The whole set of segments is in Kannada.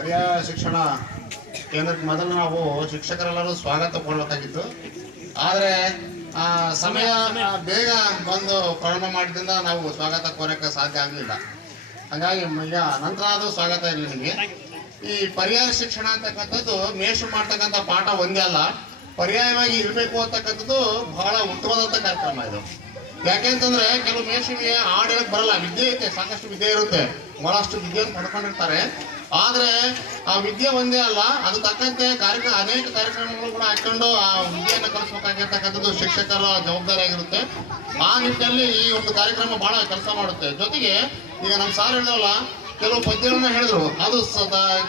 ಪರ್ಯಾಯ ಶಿಕ್ಷಣ ಕೇಂದ್ರಕ್ಕೆ ಮೊದಲು ನಾವು ಶಿಕ್ಷಕರೆಲ್ಲರೂ ಸ್ವಾಗತ ಕೊಡಬೇಕಾಗಿತ್ತು. ಆದರೆ ಸಮಯ ಬೇಗ ಬಂದು ಪ್ರಾರಂಭ ಮಾಡಿದ್ರಿಂದ ನಾವು ಸ್ವಾಗತ ಕೋರಕ್ಕೆ ಸಾಧ್ಯ ಆಗಲಿಲ್ಲ. ಹಾಗಾಗಿ ಈಗ ನಂತರ ಅದು ಸ್ವಾಗತ ಇಲ್ಲ ನಿಮಗೆ. ಈ ಪರ್ಯಾಯ ಶಿಕ್ಷಣ ಅಂತಕ್ಕಂಥದ್ದು ಮೇಷು ಮಾಡ್ತಕ್ಕಂಥ ಪಾಠ ಒಂದೇ ಅಲ್ಲ. ಪರ್ಯಾಯವಾಗಿ ಇರಬೇಕು ಅಂತಕ್ಕಂಥದ್ದು ಬಹಳ ಉತ್ತಮವಾದಂಥ ಕಾರ್ಯಕ್ರಮ ಇದು. ಯಾಕೆಂತಂದ್ರೆ ಕೆಲವು ಮೇಷಿಗೆ ಹಾಡು ಬರಲ್ಲ. ವಿದ್ಯೆ ಐತೆ, ಸಾಕಷ್ಟು ವಿದ್ಯೆ ಇರುತ್ತೆ. ಬಹಳಷ್ಟು ವಿದ್ಯೆಯನ್ನು ಪಡ್ಕೊಂಡಿರ್ತಾರೆ. ಆದ್ರೆ ಆ ವಿದ್ಯೆ ಒಂದೇ ಅಲ್ಲ, ಅದು ತಕ್ಕಂತೆ ಕಾರ್ಯಕ್ರಮ ಅನೇಕ ಕಾರ್ಯಕ್ರಮಗಳು ಕೂಡ ಹಾಕೊಂಡು ಆ ವಿದ್ಯೆಯನ್ನು ಕಲಿಸ್ಬೇಕಾಗಿರ್ತಕ್ಕಂಥದ್ದು ಶಿಕ್ಷಕರ ಜವಾಬ್ದಾರಿ ಆಗಿರುತ್ತೆ. ಆ ನಿಟ್ಟಿನಲ್ಲಿ ಈ ಒಂದು ಕಾರ್ಯಕ್ರಮ ಬಹಳ ಕೆಲಸ ಮಾಡುತ್ತೆ. ಜೊತೆಗೆ ಈಗ ನಮ್ಮ ಸಾರ್ ಹೇಳಿದ್ರಲ್ಲ, ಕೆಲವು ಪದ್ಯಗಳನ್ನ ಹೇಳಿದ್ರು. ಅದು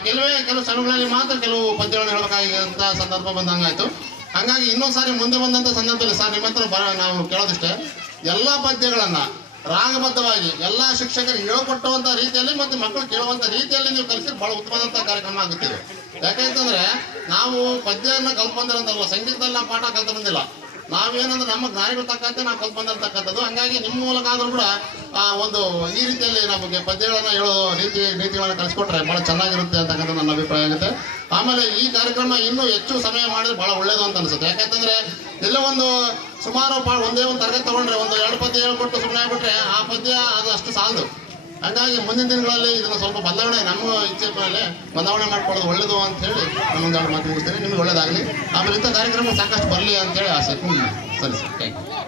ಕೆಲವೇ ಕೆಲವು ಸ್ಥಳಗಳಲ್ಲಿ ಮಾತ್ರ ಕೆಲವು ಪದ್ಯಗಳನ್ನ ಹೇಳಬೇಕಾಗಿರುವಂತ ಸಂದರ್ಭ ಬಂದಂಗಾಯ್ತು. ಹಂಗಾಗಿ ಇನ್ನೊಂದ್ಸಾರಿ ಮುಂದೆ ಬಂದಂತ ಸಂದರ್ಭದಲ್ಲಿ ಸರ್ ನಿಮ್ಮ ಹತ್ರ ನಾವು ಕೇಳೋದಿಷ್ಟೇ. ಎಲ್ಲಾ ಪದ್ಯಗಳನ್ನ ರಾಗಬದ್ಧವಾಗಿ ಎಲ್ಲ ಶಿಕ್ಷಕರು ಹೇಳಿಕೊಟ್ಟುವಂಥ ರೀತಿಯಲ್ಲಿ ಮತ್ತೆ ಮಕ್ಕಳು ಕೇಳುವಂತ ರೀತಿಯಲ್ಲಿ ನೀವು ಕಲಿಸಿದ್ರೆ ಬಹಳ ಉತ್ತಮವಾದಂತ ಕಾರ್ಯಕ್ರಮ ಆಗುತ್ತಿದೆ. ಯಾಕೆಂತಂದ್ರೆ ನಾವು ಪದ್ಯವನ್ನು ಕಲ್ತು ಬಂದಿರೋದಲ್ಲ ಸಂಗೀತದಲ್ಲಿ ನಾವು ಪಾಠ ಕಲ್ತು ಬಂದಿಲ್ಲ. ನಾವೇನಂದ್ರೆ ನಮ್ಮ ಜ್ಞಾನಿಗಳು ತಕ್ಕಂತೆ ನಾವು ಕಲ್ತು ಬಂದಿರ್ತಕ್ಕಂಥದ್ದು ಹಂಗಾಗಿ ನಿಮ್ಮ ಮೂಲಕ ಆದರೂ ಕೂಡ, ಆ, ಒಂದು ಈ ರೀತಿಯಲ್ಲಿ ನಮಗೆ ಪದ್ಯಗಳನ್ನ ಹೇಳೋ ರೀತಿ, ರೀತಿಗಳನ್ನ ಕಲಿಸ್ಕೊಟ್ರೆ ಬಹಳ ಚೆನ್ನಾಗಿರುತ್ತೆ ಅಂತಕ್ಕಂಥ ನನ್ನ ಅಭಿಪ್ರಾಯ ಆಗುತ್ತೆ. ಆಮೇಲೆ ಈ ಕಾರ್ಯಕ್ರಮ ಇನ್ನೂ ಹೆಚ್ಚು ಸಮಯ ಮಾಡಿದ್ರೆ ಬಹಳ ಒಳ್ಳೇದು ಅಂತ ಅನ್ಸುತ್ತೆ. ಯಾಕಂತಂದ್ರೆ, ಎಲ್ಲ ಒಂದು ಸುಮಾರು ಒಂದೇ ಒಂದು ತರಗತಿ ತಗೊಂಡ್ರೆ ಒಂದು ಪದ್ಯ ಹೇಳ್ಕೊಟ್ಟು ಸುಮ್ಮನೆ ಆಗ್ಬಿಟ್ರೆ ಆ ಪದ್ಯ ಅದು ಅಷ್ಟು ಸಾಲದು. ಹಾಗಾಗಿ ಮುಂದಿನ ದಿನಗಳಲ್ಲಿ ಇದನ್ನು ಸ್ವಲ್ಪ ಬದಲಾವಣೆ, ನಮ್ಮ ಇಚ್ಛೆ ಮೇಲೆ ಬದಲಾವಣೆ ಮಾಡ್ಕೊಳ್ಳೋದು ಒಳ್ಳೇದು ಅಂತ ಹೇಳಿ ನಮ್ಮೊಂದು ಒಂದೆರಡು ಮಾತು ಮುಗಿಸ್ತೇನೆ. ನಿಮ್ಗೆ ಒಳ್ಳೇದಾಗಲಿ. ಆಮೇಲೆ ಇಂಥ ಕಾರ್ಯಕ್ರಮ ಸಾಕಷ್ಟು ಬರಲಿ ಅಂತ ಹೇಳಿ ಆಸೆ. ಸರಿ ಸರ್. Thank you